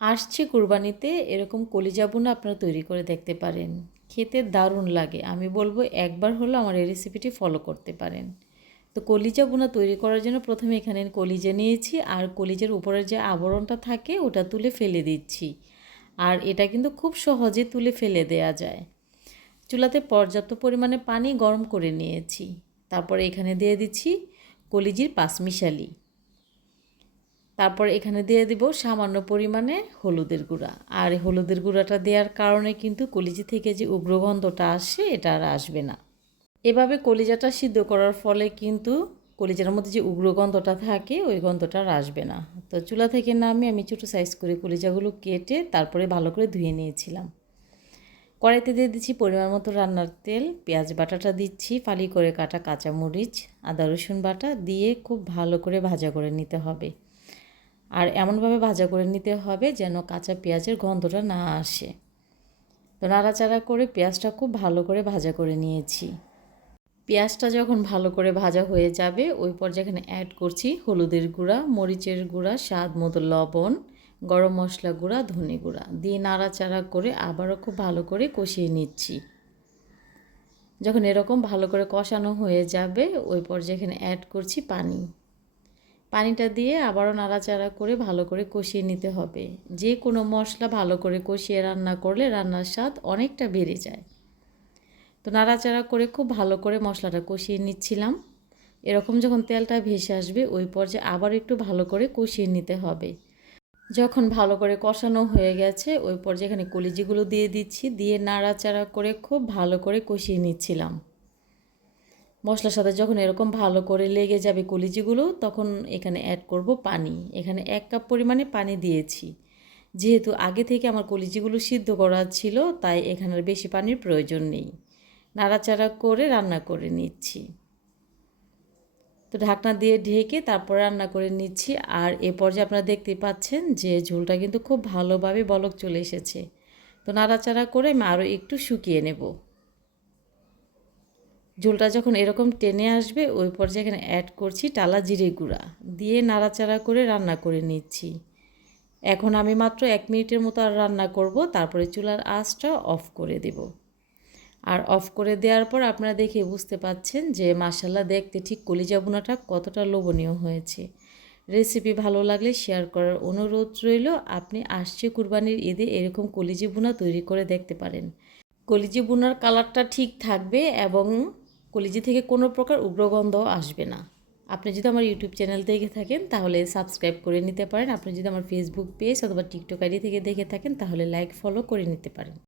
আসছে কুরবানিতে, এরকম কলিজা বোনা আপনারা তৈরি করে দেখতে পারেন। খেতে দারুণ লাগে। আমি বলব একবার হলো আমার এই রেসিপিটি ফলো করতে পারেন। তো কলিজা বোনা তৈরি করার জন্য প্রথমে এখানে কলিজা নিয়েছি, আর কলিজার উপরের যে আবরণটা থাকে, ওটা তুলে ফেলে দিচ্ছি। আর এটা কিন্তু খুব সহজে তুলে ফেলে দেয়া যায়। চুলাতে পর্যাপ্ত পরিমাণে পানি গরম করে নিয়েছি। তারপর এখানে দিয়ে দিচ্ছি কলিজির পাঁচমিশালি। তারপর এখানে দিয়ে দিব সামান্য পরিমাণে হলুদের গুঁড়া। আর হলুদের গুঁড়াটা দেওয়ার কারণে কিন্তু কলিজি থেকে যে উগ্রগন্ধটা আসে, এটা আর আসবে না। এভাবে কলিজাটা সিদ্ধ করার ফলে কিন্তু কলিজার মধ্যে যে উগ্রগন্ধটা থাকে, ওই গন্ধটা আর আসবে না। তো চুলা থেকে নামিয়ে আমি ছোটো সাইজ করে কলিজাগুলো কেটে তারপরে ভালো করে ধুয়ে নিয়েছিলাম। কড়াইতে দিয়ে দিচ্ছি পরিমাণ মতো রান্নার তেল, পেঁয়াজ বাটাটা দিচ্ছি, ফালি করে কাটা কাঁচামরিচ, আদা রসুন বাটা দিয়ে খুব ভালো করে ভাজা করে নিতে হবে। আর এমনভাবে ভাজা করে নিতে হবে যেন কাঁচা পেঁয়াজের গন্ধটা না আসে। তো নাড়াচাড়া করে পেঁয়াজটা খুব ভালো করে ভাজা করে নিয়েছি। পেঁয়াজটা যখন ভালো করে ভাজা হয়ে যাবে, ওই পর যেখানে অ্যাড করছি হলুদের গুঁড়া, মরিচের গুঁড়া, স্বাদ মতো লবণ, গরম মশলা গুঁড়া, ধনে গুঁড়া। দিয়ে নাড়াচাড়া করে আবারও খুব ভালো করে কষিয়ে নিচ্ছি। যখন এরকম ভালো করে কষানো হয়ে যাবে, ওই পর যেখানে অ্যাড করছি পানি। পানিটা দিয়ে আবারও নাড়াচাড়া করে ভালো করে কষিয়ে নিতে হবে। যে কোনো মশলা ভালো করে কষিয়ে রান্না করলে রান্নার স্বাদ অনেকটা বেড়ে যায়। তো নাড়াচাড়া করে খুব ভালো করে মশলাটা কষিয়ে নিচ্ছিলাম। এরকম যখন তেলটা ভেসে আসবে, ওই পর্যায়ে আবার একটু ভালো করে কষিয়ে নিতে হবে। যখন ভালো করে কষানো হয়ে গেছে, ওই পর্যায়ে এখানে কলিজিগুলো দিয়ে দিচ্ছি। দিয়ে নাড়াচাড়া করে খুব ভালো করে কষিয়ে নিচ্ছিলাম। মশলার সাথে যখন এরকম ভালো করে লেগে যাবে কলিজিগুলো, তখন এখানে অ্যাড করব পানি। এখানে এক কাপ পরিমাণে পানি দিয়েছি। যেহেতু আগে থেকে আমার কলিজিগুলো সিদ্ধ করা ছিল, তাই এখানের বেশি পানির প্রয়োজন নেই। নাড়াচাড়া করে রান্না করে নিচ্ছি। তো ঢাকনা দিয়ে ঢেকে তারপর রান্না করে নিচ্ছি। আর এ পর্যায়ে আপনারা দেখতে পাচ্ছেন যে ঝোলটা কিন্তু খুব ভালোভাবে বলক চলে এসেছে। তো নাড়াচাড়া করে আমি আরও একটু শুকিয়ে নেব। ঝোলটা যখন এরকম টেনে আসবে, ওই পর্যায়ে এখানে অ্যাড করছি টালা জিরে গুঁড়া। দিয়ে নাড়াচাড়া করে রান্না করে নিচ্ছি। এখন আমি মাত্র এক মিনিটের মতো আর রান্না করব, তারপরে চুলার আঁচটা অফ করে দেব। আর অফ করে দেওয়ার পর আপনারা দেখে বুঝতে পাচ্ছেন যে মাসাল্লা দেখতে ঠিক কলিজা বোনাটা কতটা লোভনীয় হয়েছে। রেসিপি ভালো লাগলে শেয়ার করার অনুরোধ রইল, আপনি আসছে কুরবানির ঈদে এরকম কলিজি বোনা তৈরি করে দেখতে পারেন। কলিজি বোনার কালারটা ঠিক থাকবে এবং কলিজি থেকে কোনো প্রকার উগ্রগন্ধ আসবে না। আপনি যদি আমার ইউটিউব চ্যানেল দেখে থাকেন, তাহলে সাবস্ক্রাইব করে নিতে পারেন। আপনি যদি আমার ফেসবুক পেজ অথবা টিকটক আইডি থেকে দেখে থাকেন, তাহলে লাইক ফলো করে নিতে পারেন।